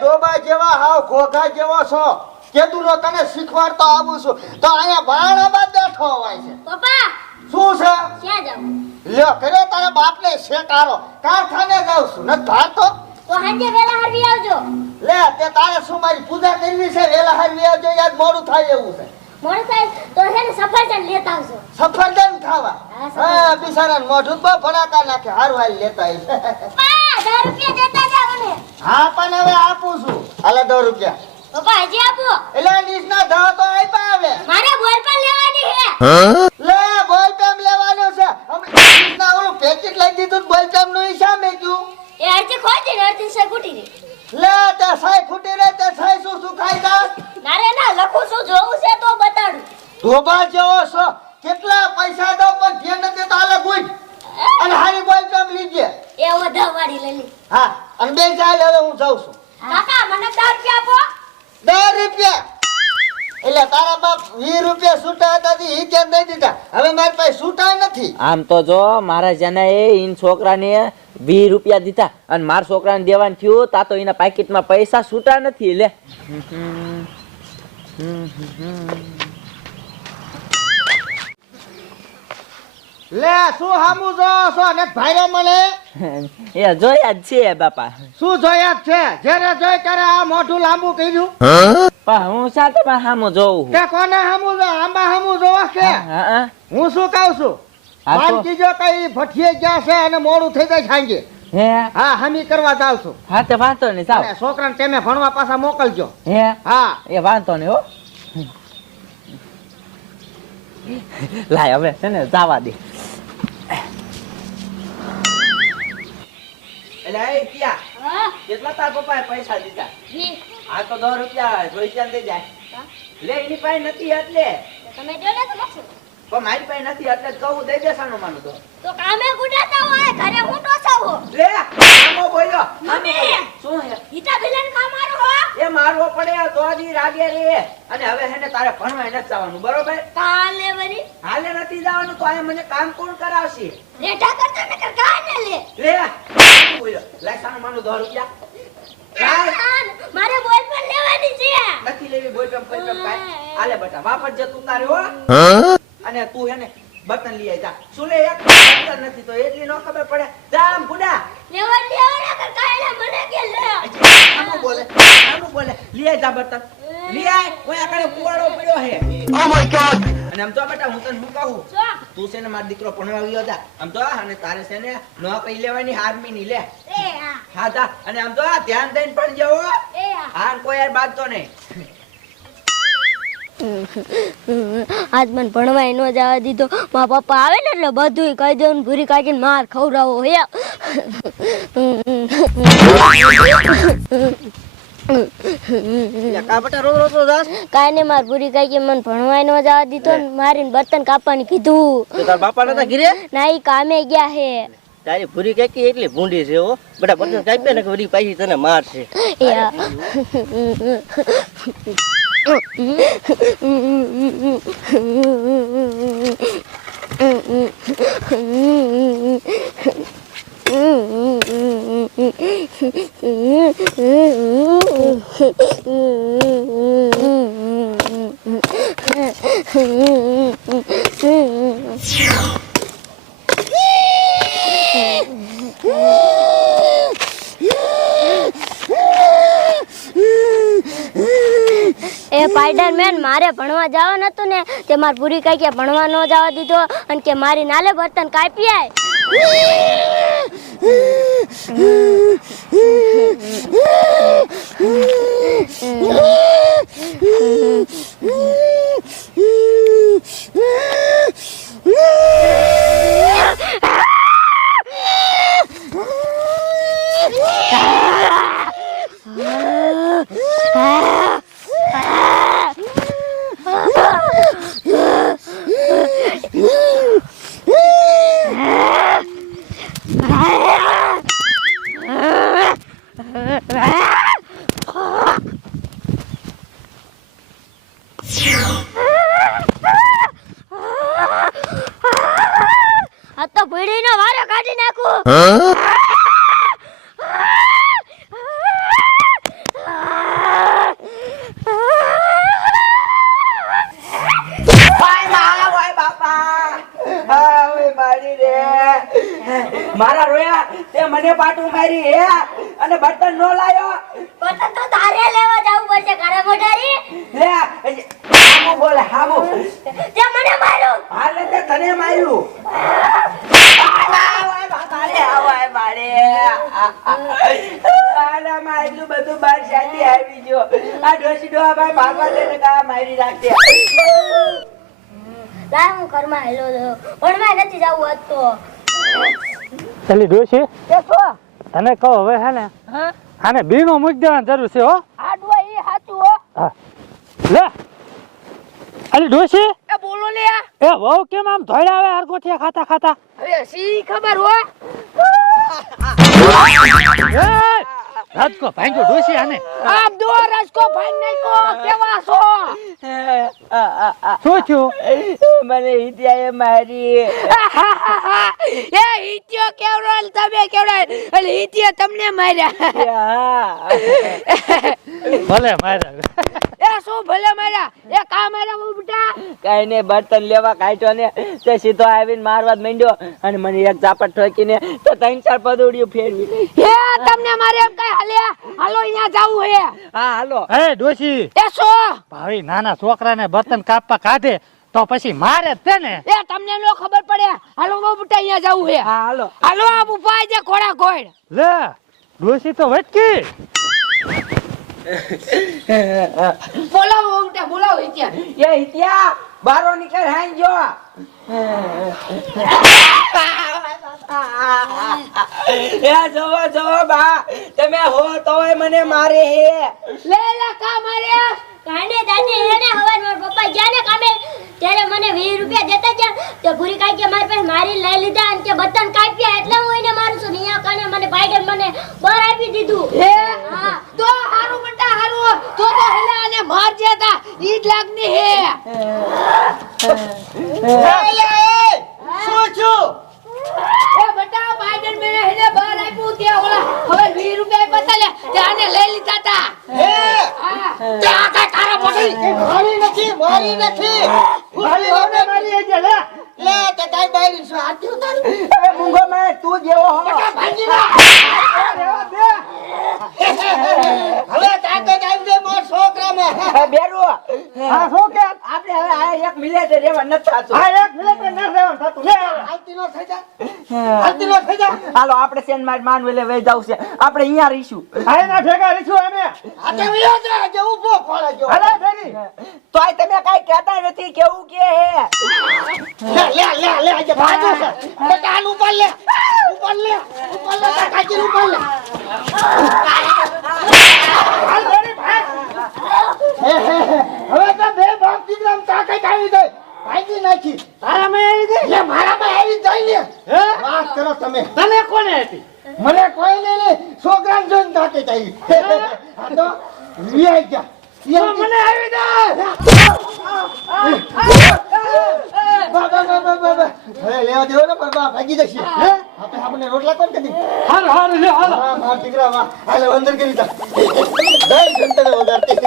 ડોબા જેવા હાવ ઘોઘા જેવો છો કેદુનો તને શીખવાડતો આવું છું તો અહીંયા બારણામાં બેઠો હોય છે પપ્પા શું છે ક્યાં જાવ લ્યો કરે તારા બાપને શેકારો કારખાને જાઉં છું ન ધાતો તો હાંજે વેલા હરવી આવજો લે તે તારે શું મારી પૂજા કરવી છે વેલા હારી આવજો યાદ મોડું થાય એવું છે મોણ સાહેબ તો છે ને સફરજન લેતા આવજો સફરજન ખાવા હા, સફરજન. હા બિચારા મોઢું બહુ ભડાકા નાખે હારું હાલ લેતા આવીશ પપ્પા 10 રૂપિયા દેતા જાવ ને હા પણ હવે આપું છું હાલે 10 રૂપિયા પપ્પા હજી આપો એટલે નીચના ધ તો આપ્યા હવે મારે બોલ પર લેવાની હે લે બોલ પેમ લેવાનું છે અમે નીચના ઓલું પેકેટ લઈ દીધું બોલ પેમ નું હિસાબે ગયું એ અડધી ખોટી ને અડધી સે કુટી રે લે તે સાઈ ખૂટી રે તે સાઈ શું ખાઈ જા નારે ના લખું છું જોવું છે તો બતાડું ધોબા જેવો છો કેટલા પૈસા દો પણ ધ્યાન નથી તો હાલે ગુજ અને હારી બોલ પેમ લીજે એ વધા વાળી લઈ લી હા અને બે ચાલ હવે હું જાઉં છું કાકા મને 10 રૂપિયા આપો 10 રૂપિયા એટલે તારા બાપ 20 રૂપિયા છૂટા હતા તે ઈ કેમ દઈ દીધા હવે મારી પાસે છૂટા નથી આમ તો જો મારા જનાએ ઈન છોકરાને 20 રૂપિયા દીધા અને મારા છોકરાને દેવાનું થયું તા તો એના પાકીટમાં પૈસા છૂટા નથી લે લે શું હામું જો છો ને ભાઈરો મને એ જોયા જ છે બાપા શું જોયા જ છે જ્યારે જોઈ ત્યારે આ મોઢું લાંબુ કર્યું પણ હું સાથે પણ હામો જોઉં તે કોને હામું જો આંબા હામું જોવા કે હા હું શું કહું છું હા તો- માનકી જો કઈ ભઠીએ ગયા છે અને મોડું થઈ જાય સાંજે હે હા હમી કરવા જાવ છું હા તે વાંધો નહીં સાવ અને છોકરાને તમે ભણવા પાછા મોકલજો હે હા એ વાંધો નહીં હો લાય હવે છે ને જવા દે એટલે એ ક્યાં હા કેટલા તાર પપ્પાએ પૈસા દીધા જી આ તો 10 રૂપિયા જોઈતા દઈ જાય લે એની પાસે નથી એટલે તમે જો ને તો લખો પણ મારી પાસે નથી એટલે જ કહું દઈ દેસાનું માનું તો કામે ગુડાતા હોય ઘરે હું ટોસા હો લે આમો બોલ્યો મમ્મી શું હે ઈટા બિલન કા મારો હો એ મારવો પડે તો દી રાગે રે અને હવે હેને તારે ભણવા નથી જવાનું બરોબર કાલે વરી હાલે નથી જવાનું તો આ મને કામ કોણ કરાવશે રેઠા કરતા ને કર કાને લે લે બોલ્યો લે સાનું માનું 10 રૂપિયા લાય. મારે બોલ પર લેવાની છે નથી લેવી બોલ પેમ કોઈ પેમ કાઈ હાલે બેટા વાપસ જ તું તારે હો અને તું હેને બટન લઈ આય જા શું લે એક બટન નથી તો એટલી નો ખબર પડે જા આમ ગુડા લેવાના કર કાલે મને કે લે આનું બોલે લઈ આય જા બટન લઈ આય ઓયા કરે કુવાડો પડ્યો હે ઓ માય ગોડ અને આમ તો બેટા હું તને શું કહું જો તું છે ને મારો દીકરો ભણવા ગયો જા આમ તો અને તારે છે ને નોકરી લેવાની આર્મી ની લે એ હા હા જા અને આમ તો ધ્યાન દઈને પણ જાઓ એ હા હા કોઈ યાર બાદ તો નહીં આજ મને ભણવાય ન જવા દીધો મારા પપ્પા આવે ને એટલે બધું કહી દઉં ને ભૂરી કાઢીને માર ખવડાવો હે કા બેટા રોજ રોજ જાસ કાંઈ ને માર ભૂરી કાઢી મને ભણવાય ન જવા દીધો ને મારીને બર્તન કાપવાની કીધું તો તાર બાપા નતા ઘરે ના ઈ કામે ગયા હે તારી ભૂરી કાકી એટલી ભૂંડી છે હો બેટા બટન કાપે ને કે વળી પાછી તને મારશે યા એ સ્પાઈડરમેન મારે ભણવા જવાનું હતું ને તે માર પૂરી કાઈ કે ભણવા ન જવા દીધો અને કે મારી નાલે બર્તન કાપી આય મને પાટું મારી હે અને બર્તન નો લાયો બર્તન તો તારે લેવા જવું પડશે કારા મોઢારી. લે હામુ બોલે હામુ તે મને માર્યું. હાલે તે તને માર્યું બધું બાર શાદી આવી ગયો આ ડોસી ડોહા ભાઈ ભાગવા દે ને કા મારી રાખે લાય હું ઘરમાં હેલો ભણવા નથી જવું આજ તો. ચાલી ડોશી તે છો તને કહો હવે હે ને હા આને બીનો મૂકી દેવાની જરૂર છે હો. આડવા ઈ સાચું હો. હા લે અલી ડોશી એ બોલો લે એ વહુ કેમ આમ ધોળા આવે હરગોઠિયા ખાતા ખાતા હવે સી ખબર હો. એ રાજકો ભાંગ્યો ડોશી આને આપ દો રસકો ભાઈ નાખો કેવા છો. શું થયું મને હિતિયાએ મારી એ હિત્યો કેવડો તમે કેવડો એટલે હિત્યો તમને માર્યા. ભલે માર્યા એ શું ભલે માર્યા એ કા માર્યા બહુ બેટા. કઈ ને બર્તન લેવા કાઢ્યો ને તે સીધો આવીને મારવા જ માંડ્યો અને મને એક ઝાપટ ઠોકીને તો 3-4 પદોડિયું ફેરવી લઈ. એ તમને મારે એમ કઈ હાલે હાલો અહીંયા જાવું હે. હા હાલો એ ડોશી એ શું ભાઈ નાના છોકરાને બર્તન કાપવા કાઢે તો પછી મારે જ તે ને એ તમને નો ખબર પડે હાલો બહુ બેટા અહીંયા જાવું હે. હા હાલો હાલો આ ઉપાય જે ઘોડા ઘોડ. લે ડોશી તો વટકી બોલાવો બહુ બેટા બોલાવો હિત્યા. એ હિતિયા બારો નીકળ હાઈ જો એ જોવો જોવો બા તમે હો તોય મને મારે હે લે લે કા માર્યા કાંડે દાદી એને હવાર માર પપ્પા ગયા ને કામે ત્યારે મને 20 રૂપિયા દેતા ગયા તે ભૂરી કાઈ કે મારી પાસે મારી લઈ લીધા અને કે બતન કાપ્યા એટલે હું એને મારું છું નિયા કાને મને ભાઈડન મને બહાર આપી દીધું. હે હા તો હારું બટા હારું તો હેલા અને માર જેતા ઈ જ લાગની હે. શું છું એ બટા ભાઈડન મને હેલે બહાર આપ્યું તે ઓલા હવે 20 રૂપિયા બતાલે તે આને લઈ લીધા તા. હે હા ત્યાં કઈ તારા પકડી મારી નથી મારી છે લે લે તે તાઈ બાઈ શું આતી ઉતારું એ મુંગો મે તું જેવો હો ભાંગી ના હવે તાકે ટાઈમ દે માર છોકરામાં બેરુ હા હો કે આપણે હવે આ એક મિનિટ રેવા ન થાતું એક મિનિટ ન રહેવાનું થતું લે હાલતી નો થઈ જા હાલો આપણે સેન માન વેલે વઈ જાવ છે આપણે અહીંયા રહીશું આય ના ભેગા રીછું અમે આતે વિયો જા જે ઊભો ખોળા જો હાલે ફેરી તોય તમે કાઈ કહેતા નથી કેવું કે હે લે આજે ભાગો છે બટાલ ઉપર લે કાકી ઉપર લે હાલ રેડી ભાગ હવે તો બે બાપ દીકરામ તાકાત આવી ગઈ ભાગી નાખી તારા મે આવી ગઈ લે મારા મે આવી જાય ને હે વાત કરો તમે તને કોને હતી મને કોઈ ને છોકરાને જોઈને તાકાત આવી આ તો વિયાઈ ગયા મને આવી જાય હવે લેવા દેવો ને પણ ભાગી જશે હે આપણે રોટલા કોણ કરી હાલ લે હાલ મારા દીકરા હાલે અંદર કરી તા જય જંતરે વગાડતી